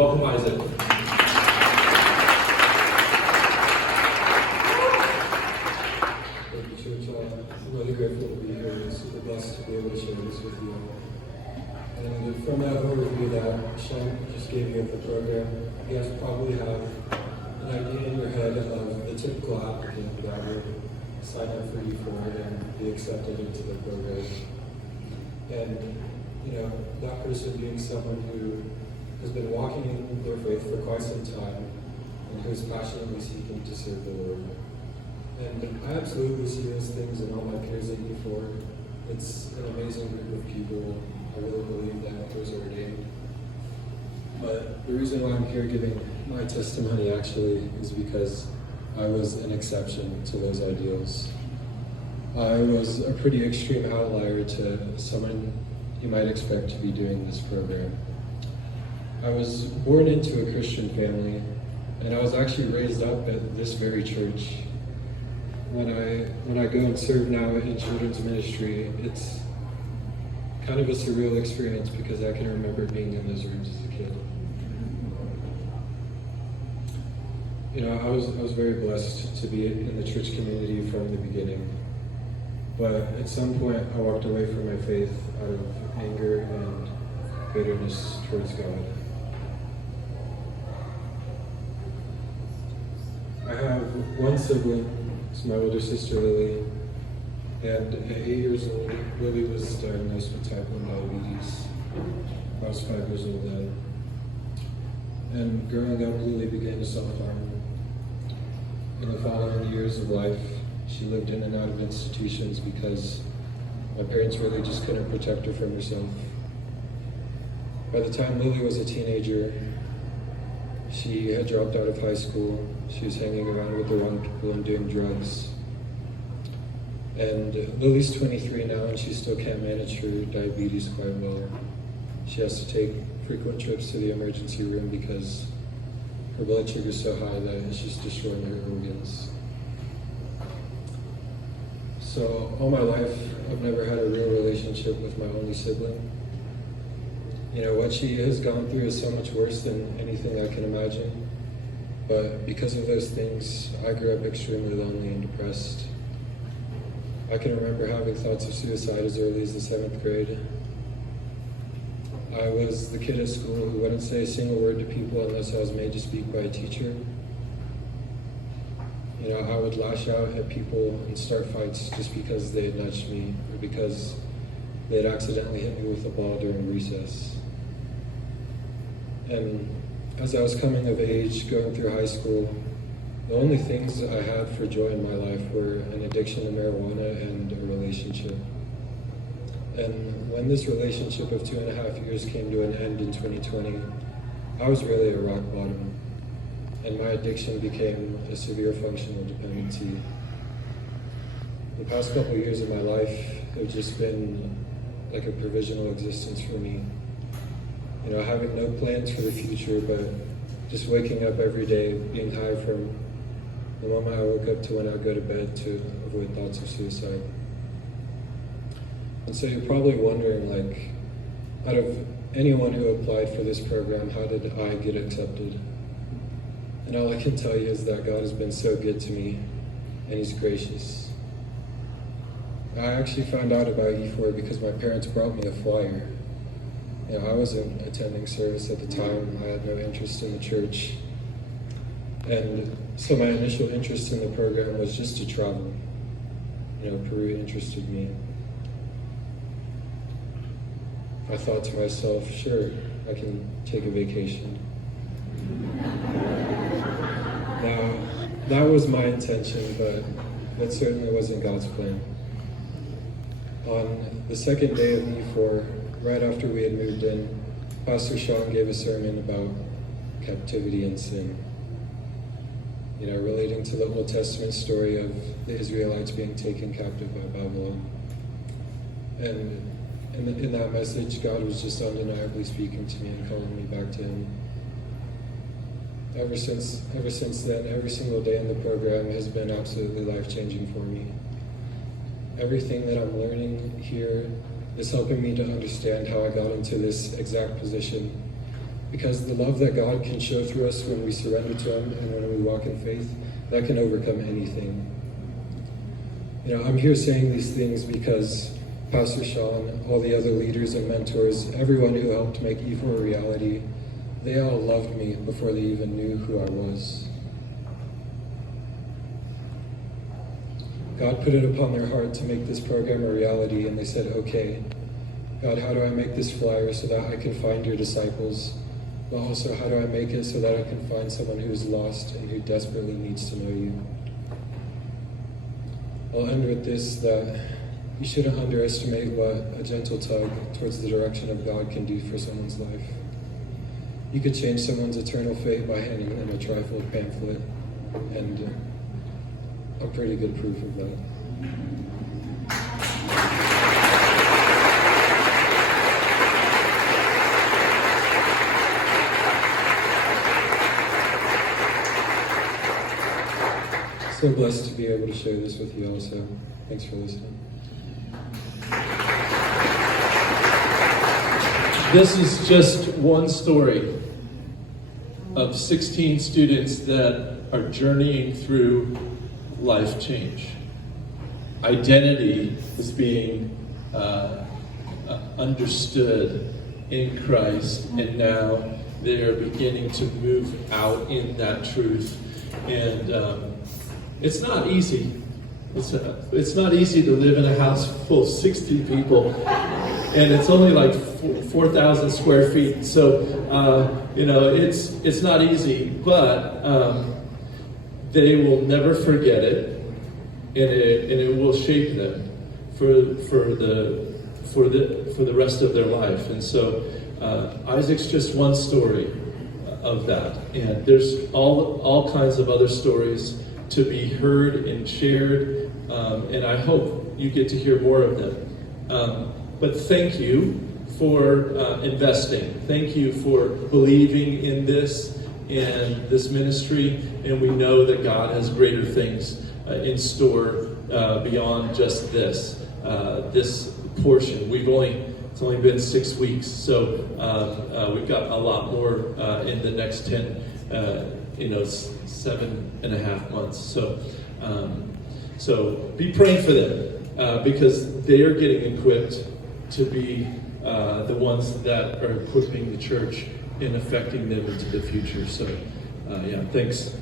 welcome Isaac. Thank you, Church. I'm really grateful to be here. I'm super blessed to be able to share this with you. And from that overview that Sean just gave you of the program, you guys probably have an idea in your head of the typical applicant that would sign up for E4 and be accepted into the program. And, that person being someone who has been walking in their faith for quite some time and who's passionately seeking to serve the Lord. And I absolutely see those things in all my peers at E4. It's an amazing group of people. I really believe that those are ordained. But the reason why I'm here giving my testimony actually is because I was an exception to those ideals. I was a pretty extreme outlier to someone you might expect to be doing this program. I was born into a Christian family, and I was actually raised up at this very church. When I go and serve now in children's ministry, it's kind of a surreal experience because I can remember being in those rooms as a kid. I was very blessed to be in the church community from the beginning. But at some point, I walked away from my faith out of anger and bitterness towards God. I have one sibling, it's my older sister Lily, and at 8 years old, Lily was diagnosed with type 1 diabetes. I was 5 years old then. And growing up, Lily began to self-harm. In the following years of life, she lived in and out of institutions because my parents really just couldn't protect her from herself. By the time Lily was a teenager, she had dropped out of high school. She was hanging around with the wrong people and doing drugs. And Lily's 23 now, and she still can't manage her diabetes quite well. She has to take frequent trips to the emergency room because her blood sugar is so high that she's destroying her organs. So all my life, I've never had a real relationship with my only sibling. What she has gone through is so much worse than anything I can imagine. But because of those things, I grew up extremely lonely and depressed. I can remember having thoughts of suicide as early as the 7th grade. I was the kid at school who wouldn't say a single word to people unless I was made to speak by a teacher. I would lash out at people and start fights just because they had nudged me or because they had accidentally hit me with a ball during recess. And as I was coming of age, going through high school, the only things I had for joy in my life were an addiction to marijuana and a relationship. And when this relationship of 2.5 years came to an end in 2020, I was really at rock bottom. And my addiction became a severe functional dependency. The past couple of years of my life have just been like a provisional existence for me. Having no plans for the future, but just waking up every day, being high from the moment I woke up to when I go to bed to avoid thoughts of suicide. And so you're probably wondering, out of anyone who applied for this program, how did I get accepted? And all I can tell you is that God has been so good to me, and He's gracious. I actually found out about E4 because my parents brought me a flyer. I wasn't attending service at the time. I had no interest in the church. And so my initial interest in the program was just to travel. Peru interested me. I thought to myself, sure, I can take a vacation. Now, that was my intention, but that certainly wasn't God's plan. On the second day of E4, right after we had moved in, Pastor Sean gave a sermon about captivity and sin. Relating to the Old Testament story of the Israelites being taken captive by Babylon. And in that message, God was just undeniably speaking to me and calling me back to Him. Ever since then, every single day in the program has been absolutely life-changing for me. Everything that I'm learning here is helping me to understand how I got into this exact position Because the love that God can show through us when we surrender to Him and when we walk in faith, that can overcome anything. You know, I'm here saying these things because Pastor Sean, all the other leaders and mentors, everyone who helped make evil a reality, they all loved me before they even knew who I was. God put it upon their heart to make this program a reality, and they said, okay, God, how do I make this flyer so that I can find your disciples? But also, how do I make it so that I can find someone who's lost and who desperately needs to know you? I'll end with this, that you shouldn't underestimate what a gentle tug towards the direction of God can do for someone's life. You could change someone's eternal fate by handing them a trifold pamphlet, and I'm pretty good proof of that. So blessed to be able to share this with you all, so thanks for listening. This is just one story of 16 students that are journeying through life change. Identity is being understood in Christ, and now they are beginning to move out in that truth. And it's not easy. It's not easy to live in a house full of 60 people, and it's only like 4,000 square feet. So you know, it's not easy, but they will never forget it, and it will shape them for the rest of their life. And so Isaac's just one story of that, and there's all kinds of other stories to be heard and shared, and I hope you get to hear more of them. But thank you for investing. Thank you for believing in this and this ministry, and we know that God has greater things in store beyond just this portion. It's only been 6 weeks, so we've got a lot more in the next 10 7.5 months. So be praying for them because they are getting equipped to be the ones that are equipping the church and affecting them into the future. So yeah, thanks.